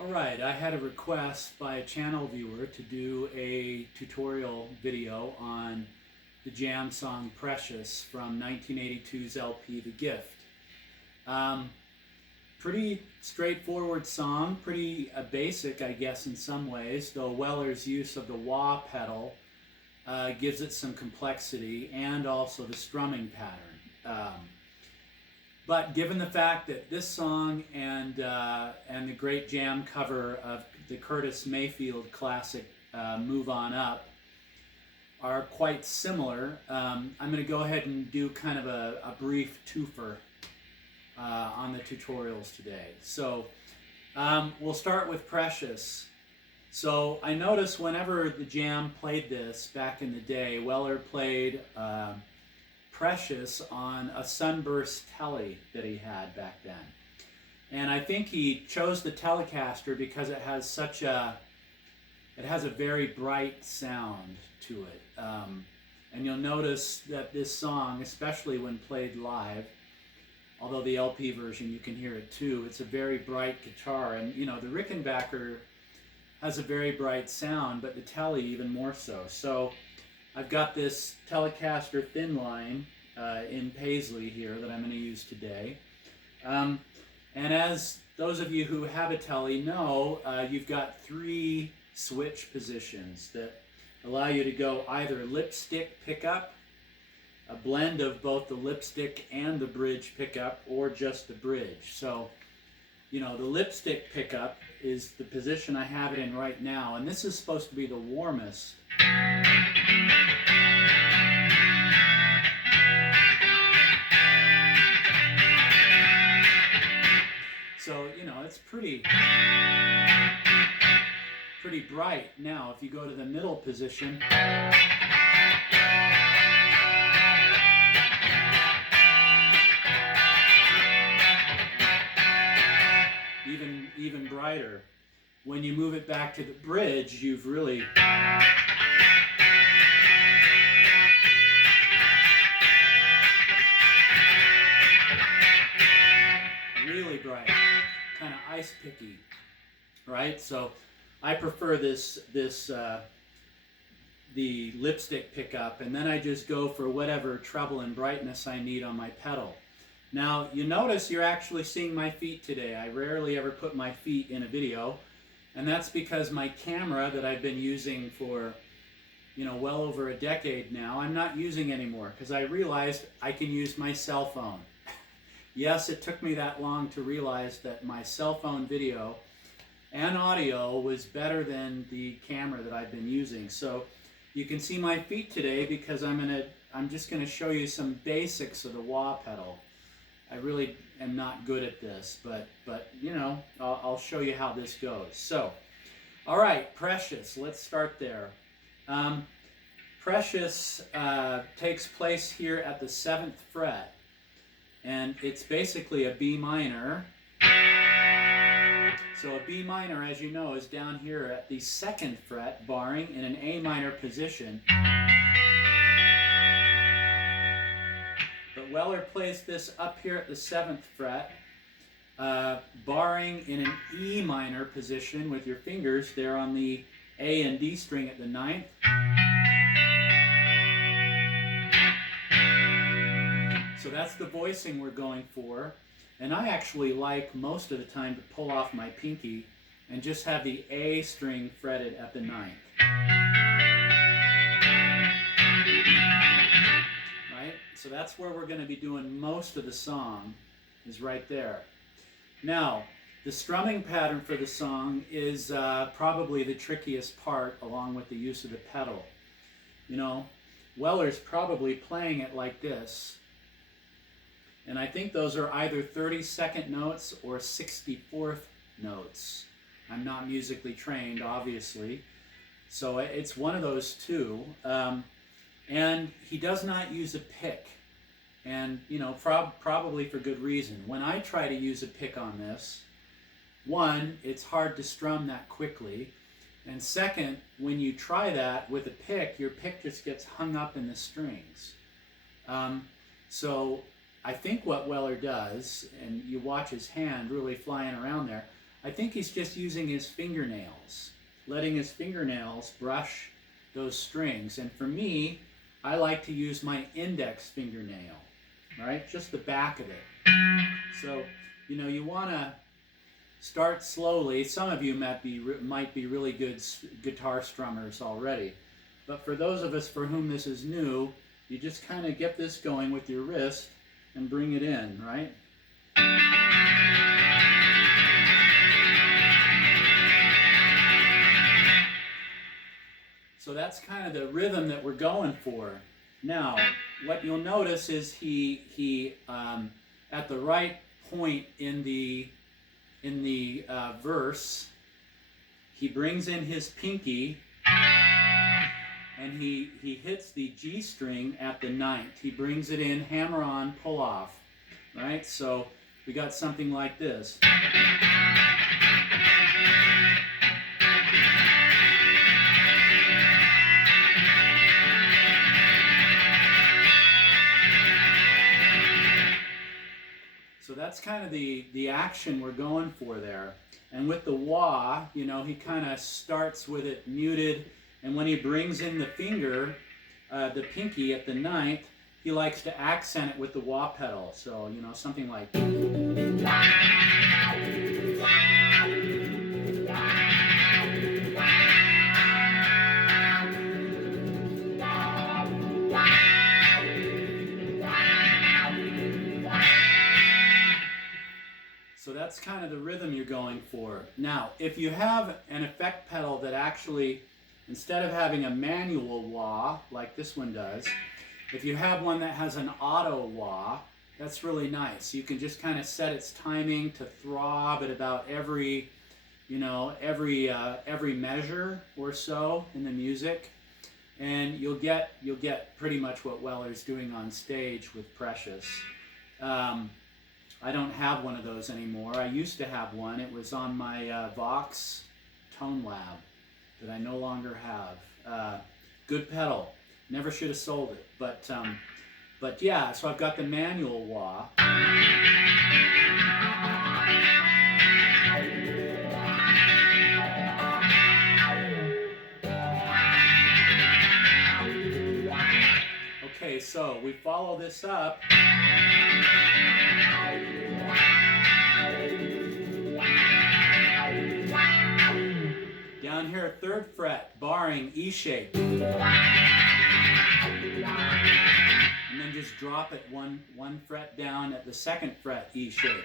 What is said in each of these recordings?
Alright, I had a request by a channel viewer to do a tutorial video on the jam song Precious from 1982's LP The Gift. Pretty straightforward song, pretty basic I guess in some ways, though Weller's use of the wah pedal gives it some complexity, and also the strumming pattern. But given the fact that this song and the great jam cover of the Curtis Mayfield classic Move On Up are quite similar, I'm going to go ahead and do kind of a brief twofer on the tutorials today. So we'll start with Precious. So I noticed whenever the jam played this back in the day, Weller played Precious on a Sunburst Tele that he had back then. And I think he chose the Telecaster because it has a very bright sound to it. And you'll notice that this song, especially when played live, although the LP version you can hear it too, it's a very bright guitar. And you know, the Rickenbacker has a very bright sound, but the Tele even more so. So I've got this Telecaster Thinline in Paisley here that I'm going to use today. And as those of you who have a Tele know, you've got three switch positions that allow you to go either lipstick pickup, a blend of both the lipstick and the bridge pickup, or just the bridge. So, you know, the lipstick pickup is the position I have it in right now, and this is supposed to be the warmest. So, you know, it's pretty bright. Now, if you go to the middle position, even brighter. When you move it back to the bridge, you've really bright, kind of ice picky, right? So I prefer the lipstick pickup, and then I just go for whatever treble and brightness I need on my pedal. Now, you notice you're actually seeing my feet today. I rarely ever put my feet in a video, and that's because my camera that I've been using for, you know, well over a decade now, I'm not using anymore because I realized I can use my cell phone. Yes, it took me that long to realize that my cell phone video and audio was better than the camera that I've been using. So you can see my feet today because I'm just gonna show you some basics of the wah pedal. I really am not good at this, but you know, I'll show you how this goes. So, all right, Precious. Let's start there. Precious takes place here at the 7th fret, and it's basically a B minor. So a B minor, as you know, is down here at the 2nd fret, barring in an A minor position. But Weller plays this up here at the 7th fret, barring in an E minor position with your fingers there on the A and D string at the 9th. So that's the voicing we're going for. And I actually like most of the time to pull off my pinky and just have the A string fretted at the 9th. Right? So that's where we're going to be doing most of the song, is right there. Now, the strumming pattern for the song is probably the trickiest part, along with the use of the pedal. You know, Weller's probably playing it like this. And I think those are either 32nd notes or 64th notes. I'm not musically trained, obviously. So it's one of those two. And he does not use a pick. And, you know, probably for good reason. When I try to use a pick on this, one, it's hard to strum that quickly. And second, when you try that with a pick, your pick just gets hung up in the strings. So I think what Weller does, and you watch his hand really flying around there, I think he's just using his fingernails, letting his fingernails brush those strings. And for me, I like to use my index fingernail, right? Just the back of it. So, you know, you want to start slowly. Some of you might be really good guitar strummers already. But for those of us for whom this is new, you just kind of get this going with your wrist and bring it in, right? So that's kind of the rhythm that we're going for. Now, what you'll notice is he at the right point in the verse, he brings in his pinky and he hits the G string at the ninth. He brings it in, hammer on, pull off, right? So we got something like this. So that's kind of the action we're going for there. And with the wah, you know, he kind of starts with it muted, and when he brings in the finger, the pinky at the ninth, he likes to accent it with the wah pedal. So, you know, something like... So that's kind of the rhythm you're going for. Now, if you have an effect pedal that actually, instead of having a manual wah, like this one does, if you have one that has an auto wah, that's really nice. You can just kind of set its timing to throb at about every, you know, every measure or so in the music, and you'll get pretty much what Weller's doing on stage with Precious. I don't have one of those anymore. I used to have one. It was on my Vox Tone Lab that I no longer have. Good pedal. Never should have sold it. But yeah, so I've got the manual wah. Okay, so we follow this up. Down here, 3rd fret, barring E shape. And then just drop it one fret down at the 2nd fret, E shape.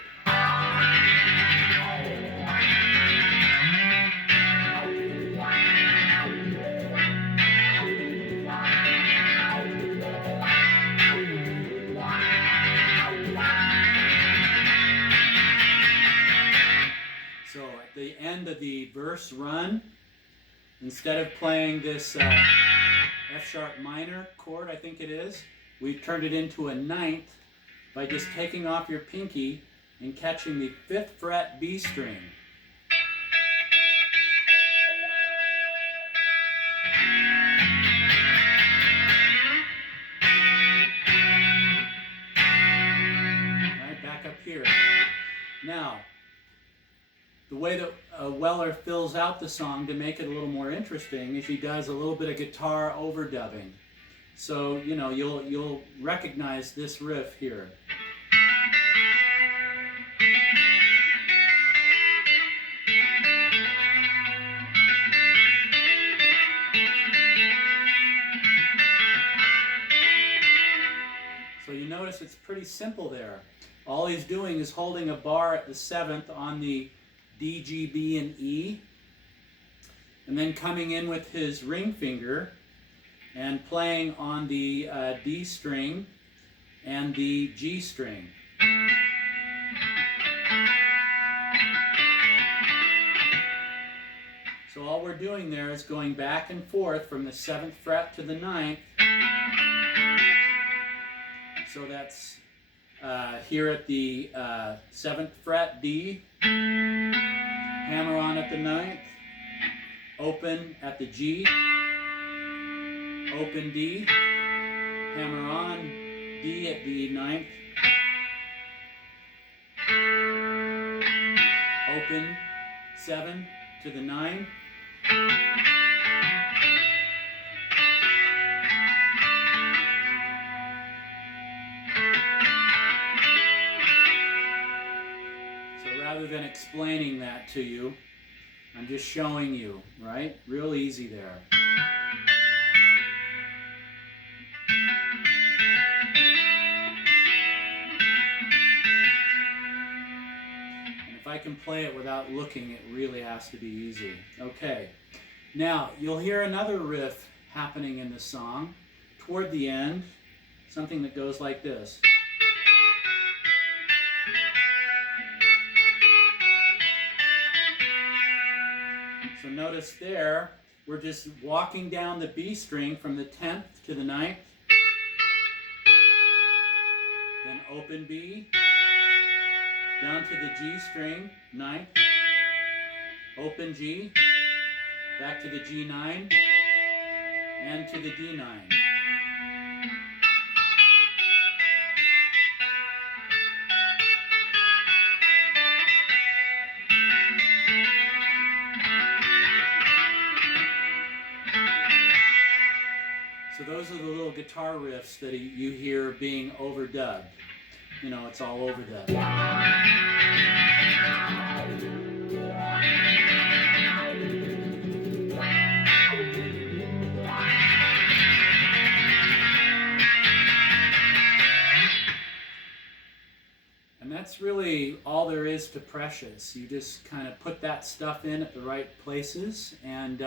So at the end of the verse run, instead of playing this F sharp minor chord, I think it is, we've turned it into a 9th by just taking off your pinky and catching the 5th fret B string. Right, back up here. Now, the way that Weller fills out the song to make it a little more interesting is he does a little bit of guitar overdubbing. So, you know, you'll recognize this riff here. So you notice it's pretty simple there. All he's doing is holding a bar at the 7th on the D, G, B, and E, and then coming in with his ring finger and playing on the D string and the G string. So all we're doing there is going back and forth from the 7th fret to the 9th. So that's here at the 7th fret D, hammer on at the 9th, open at the G, open D, hammer on, D at the 9th, open 7 to the 9. So rather than explaining that to you, I'm just showing you, right? Real easy there. And if I can play it without looking, it really has to be easy. Okay. Now, you'll hear another riff happening in the song toward the end, something that goes like this. So notice there, we're just walking down the B string from the 10th to the 9th, then open B, down to the G string, 9th, open G, back to the G9, and to the D9. So those are the little guitar riffs that you hear being overdubbed. You know, it's all overdubbed. And that's really all there is to Precious. You just kind of put that stuff in at the right places, and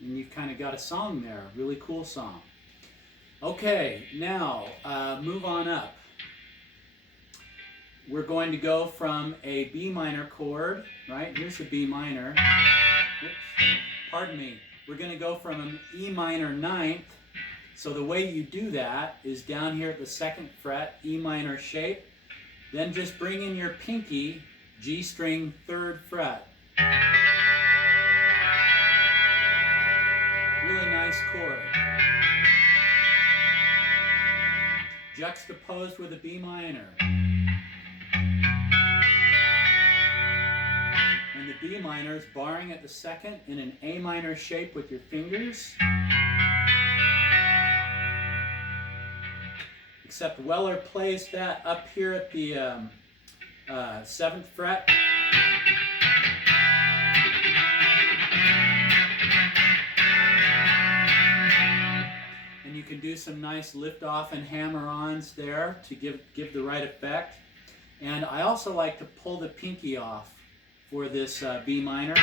you've kind of got a song there. Really cool song. Okay, now move on up. We're going to go from a B minor chord, right? Here's a B minor. Oops, pardon me. We're going to go from an E minor 9th. So the way you do that is down here at the 2nd fret, E minor shape. Then just bring in your pinky, G string 3rd fret. Really nice chord. Juxtaposed with a B minor. And the B minor is barring at the 2nd in an A minor shape with your fingers. Except Weller plays that up here at the 7th fret. And you can do some nice lift-off and hammer-ons there to give the right effect. And I also like to pull the pinky off for this B minor.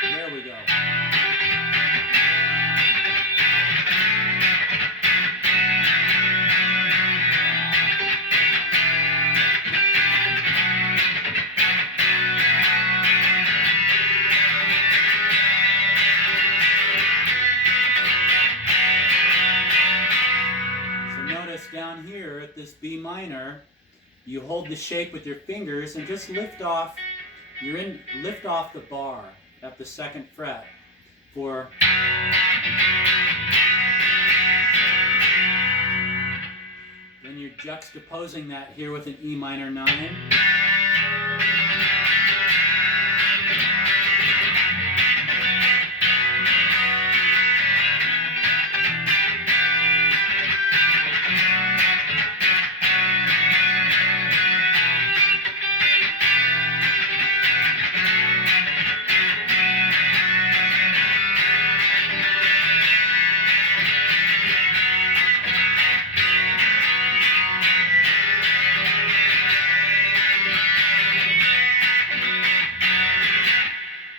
There we go. Down here at this B minor, you hold the shape with your fingers and just lift off the bar at the 2nd fret for then you're juxtaposing that here with an E minor 9.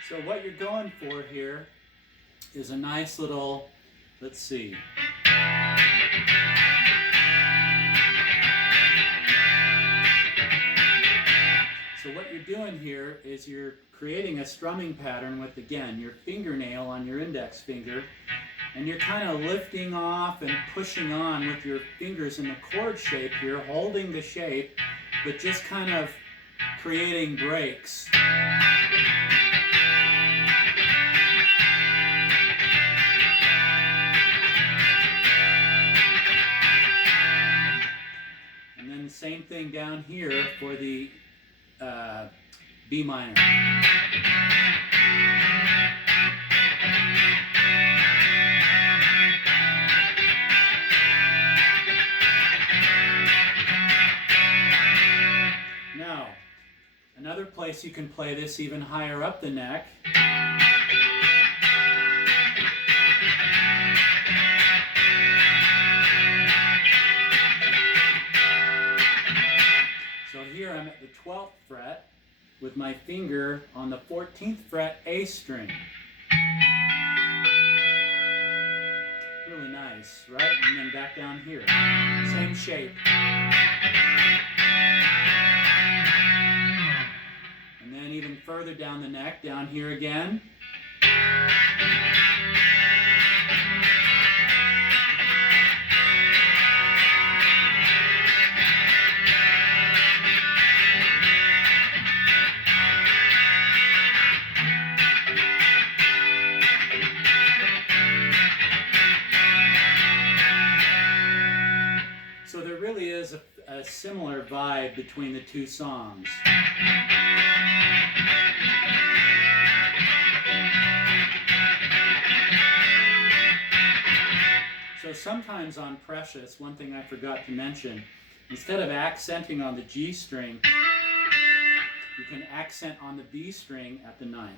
So what you're going for here is a nice little, let's see. So what you're doing here is you're creating a strumming pattern with, again, your fingernail on your index finger, and you're kind of lifting off and pushing on with your fingers in the chord shape here, holding the shape, but just kind of creating breaks. And then same thing down here for the B minor. Now, another place you can play this even higher up the neck. So here I'm at the 12th fret with my finger on the 14th fret A string. Really nice, right? And then back down here. Same shape. And then even further down the neck, down here again. So there really is a similar vibe between the two songs. So sometimes on Precious, one thing I forgot to mention, instead of accenting on the G string, you can accent on the B string at the 9th.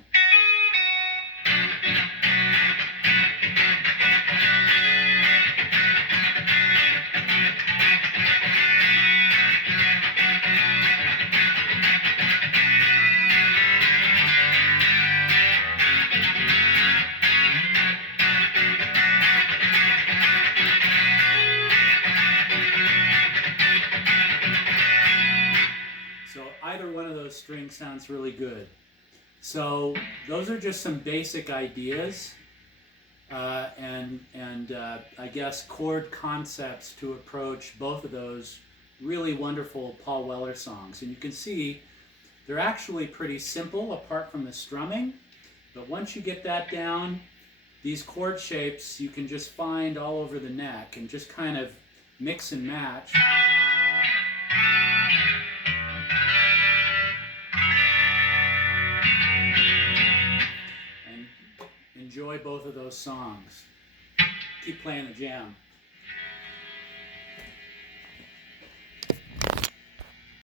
Either one of those strings sounds really good. So those are just some basic ideas and I guess chord concepts to approach both of those really wonderful Paul Weller songs. And you can see they're actually pretty simple apart from the strumming, but once you get that down, these chord shapes you can just find all over the neck and just kind of mix and match. Enjoy both of those songs. Keep playing the jam.